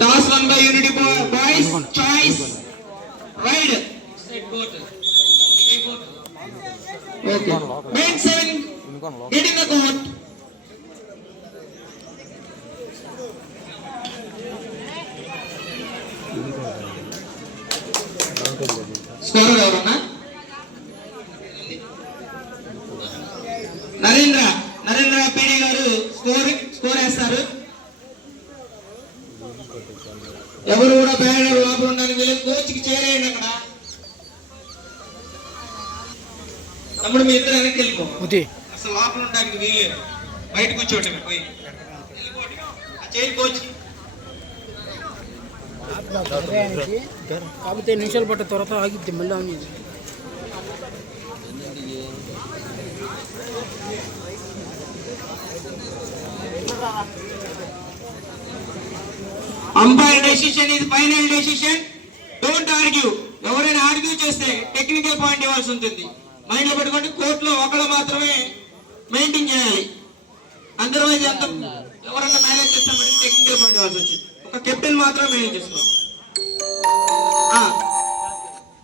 Toss won by Unity Boys. Choice. Ride. Okay. Men 7. Get in the court. Scorer ఎవరన్నా? నరేంద్ర పీడి గారు స్కోర్ వేస్తారు. ఎవరు కూడా బ్యాడ్ లోపల ఉండడానికి వీళ్ళు కోచ్కి చేరేయండి. అక్కడ తమ్ముడు మీ ఇద్దరు వెనక్కి వెళ్ళిపో. అసలు లోపల ఉండడానికి వీళ్ళు బయట కూర్చోండి. పోయి చేయి కోచ్. కాకపోతే నిమిషాలు పట్ట త్వరతో ఆగిద్ది మళ్ళీ అని. అంపైర్ డెసిషన్ ఇది ఫైనల్ డెసిషన్. Don't argue. ఎవరైనా ఆర్గ్యూ చేస్తే టెక్నికల్ పాయింట్ ఇవ్వాల్సి ఉంటుంది. మైండ్ లో పెట్టుకోండి. కోర్టులో ఒకళ్ళు మాత్రమే మెయింటైన్ చేయాలి. అదర్వైజ్ ఎంత ఎవరైనా మేనేజ్ చేస్తామంటే టెక్నికల్ పాయింట్ ఇవ్వాల్సి వచ్చింది. ఒక కెప్టెన్ మాత్రం మేనేజ్ చేసుకోవాలి.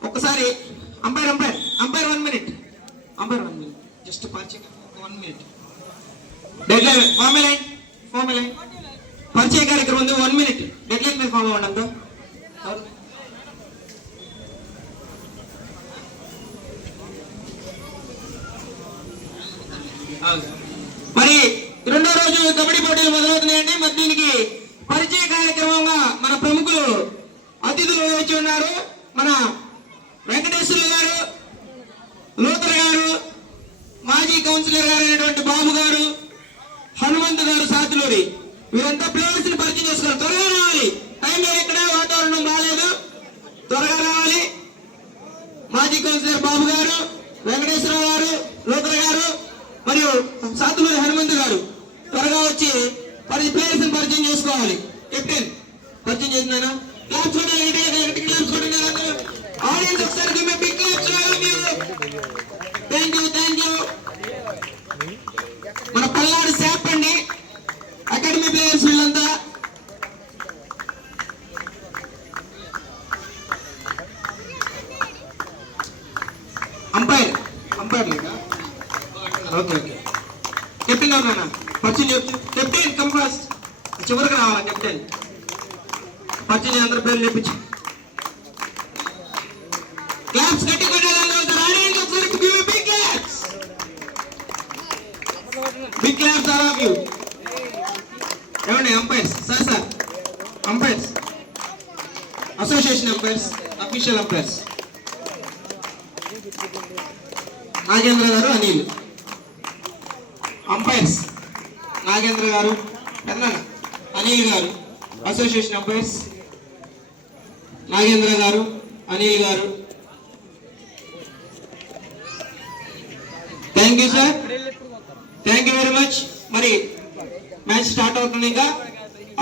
ఒక్కసారి umpire 1 minute. Umpire 1 minute. Just పరిచయం 1 minute. Dead line form line పరిచయ కార్యక్రమం ఉంది. 1 minute. డెడ్ లైన్ మీద ఫామ్ అవ్వండి. మరి రెండో రోజు కబడ్డీ పోటీలు మొదలవుతున్నాయండి. మరి దీనికి పరిచయ కార్యక్రమంగా మన ప్రముఖులు అతిథులు వచ్చి ఉన్నారు. మన వెంకటేశ్వర్లు గారు, లోతర్ గారు, మాజీ కౌన్సిలర్ గారు అయినటువంటి బాబు గారు, హనుమంతు గారు, సాతులూరి, వీరంతా ప్లేయర్స్ ని పరిచయం చేస్తున్నారు. త్వరగా రావాలి. టైం ఎక్కడ వాతావరణం బాగాలేదు. త్వరగా రావాలి. మాజీ కౌన్సిలర్ బాబు గారు, వెంకటేశ్వర గారు, లోతర్ గారు మరియు సాతులూరి హనుమంతు గారు త్వరగా వచ్చి ప్లేయర్స్ ని పరిచయం చేసుకోవాలి. కెప్టెన్ పరిచయం చేస్తున్నాను. క్లాప్స్ కొట్టాలి. క్లాప్స్ కొట్టినారు. ఆడియన్స్ ఒకసారి give me big claps. Thank you. మన పల్నాడు శాప్ అండి, అకాడమీ ప్లేయర్స్ వీళ్ళంతా. అంపైర్ లేదా? ఓకే. కెప్టెన్ ఎవరన్నా పరిచయం చెప్తు. Captain come first. చివరికి రావాలా కెప్టెన్. పరిచయం అందరి పేర్లు చెప్పించి క్లాప్స్ గట్టి కొట్టాలి. Big claps all of you. ఏమండి umpires? Sir umpires, association umpires, official umpires Nagendra garu, Anil. అంపైర్స్ నాగేంద్ర గారు, అనిల్ గారు. అసోసియేషన్ అంపైర్స్ నాగేంద్ర గారు, అనిల్ గారు. Thank you sir. Thank you very much. మరి మ్యాచ్ స్టార్ట్ అవుతుంది. ఇంకా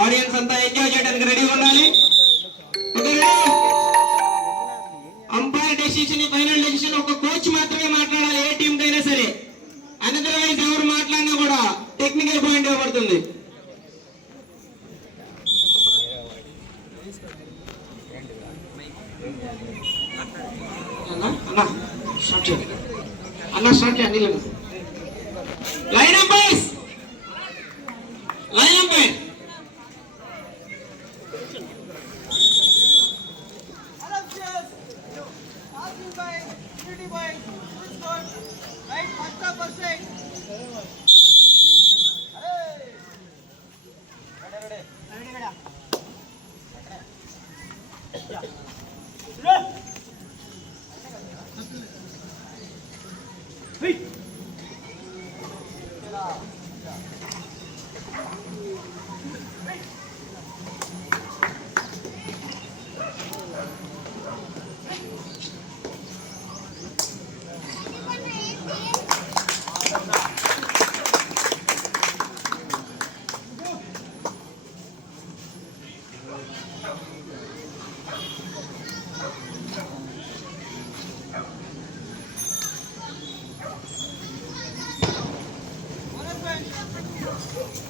ఆడియన్స్ అంతా ఎంజాయ్ చేయడానికి రెడీగా ఉండాలి. అంపైర్ డెసిషన్, ఫైనల్ డెసిషన్ ఒక కోచ్ మాత్రమే మాట్లాడాలి ఏ టీం కైనా సరే. అదర్వైజ్ ఎవరు మాట్లాడినా కూడా టెక్నికల్ పాయింట్ ఇవ్వబడుతుంది. అన్న స్టార్ట్ చేయండి. Line umpires, line umpire.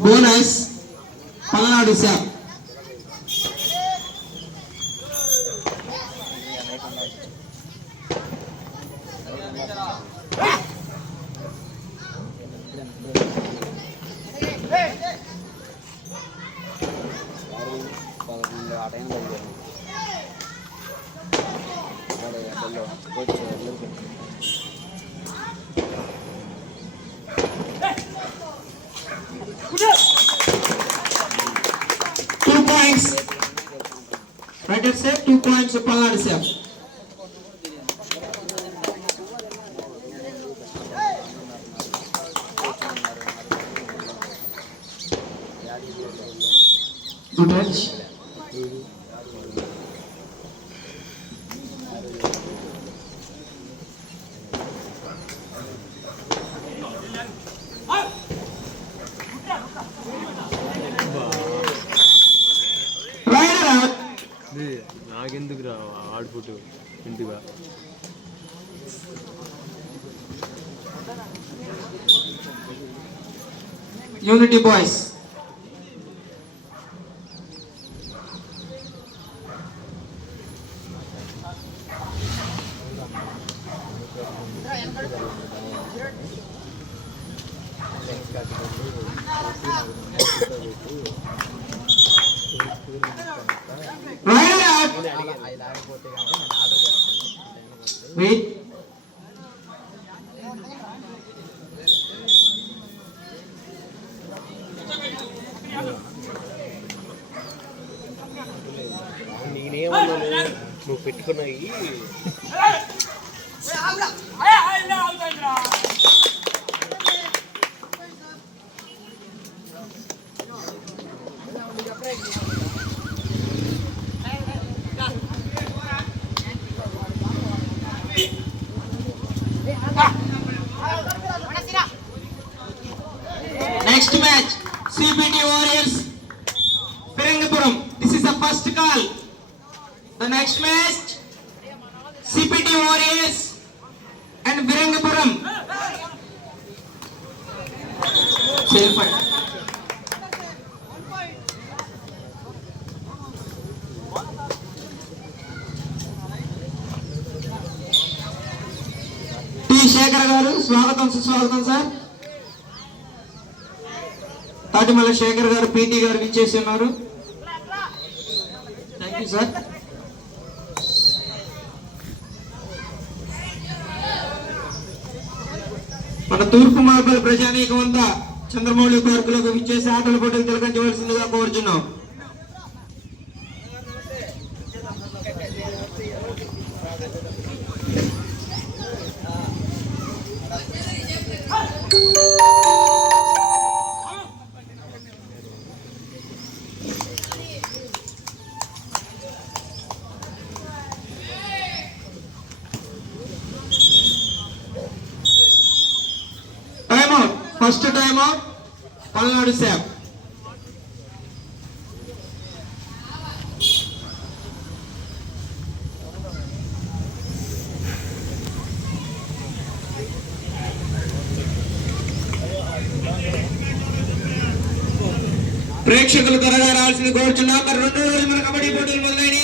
Bonus Palnadu SAAP. Right set 2 points Palladu Sep. Good touch. నాకెందుకు రా ఆడుపుట్టు ఇంటిగా Unity boys. Wait. నేనేమన్నా నువ్వు పెట్టుకున్నాయి Next match, CPT Warriors, Pirangapuram. This is the first call. The next match, CPT Warriors and Pirangapuram. Same point. T. Shekhar garu, స్వాగతం సుస్వాగతం సార్. తాటిమల్ల శేఖర్ గారు పీటీ గారు ఇచ్చేసి ఉన్నారు. Thank you sir. మన తూర్పు మార్బల్ ప్రజానీకం అంతా చంద్రమౌళి పార్కులకు విచ్చేసి ఆటల పోటీలు తిలకించవలసిందిగా కోరుచున్నాం. First time out Palnadu SAAP. ప్రేక్షకులు త్వరగా రావాల్సింది కోరుచున్నాం. మరి రెండో రోజు మన కబడ్డీ పోటీలు మొదలైనవి.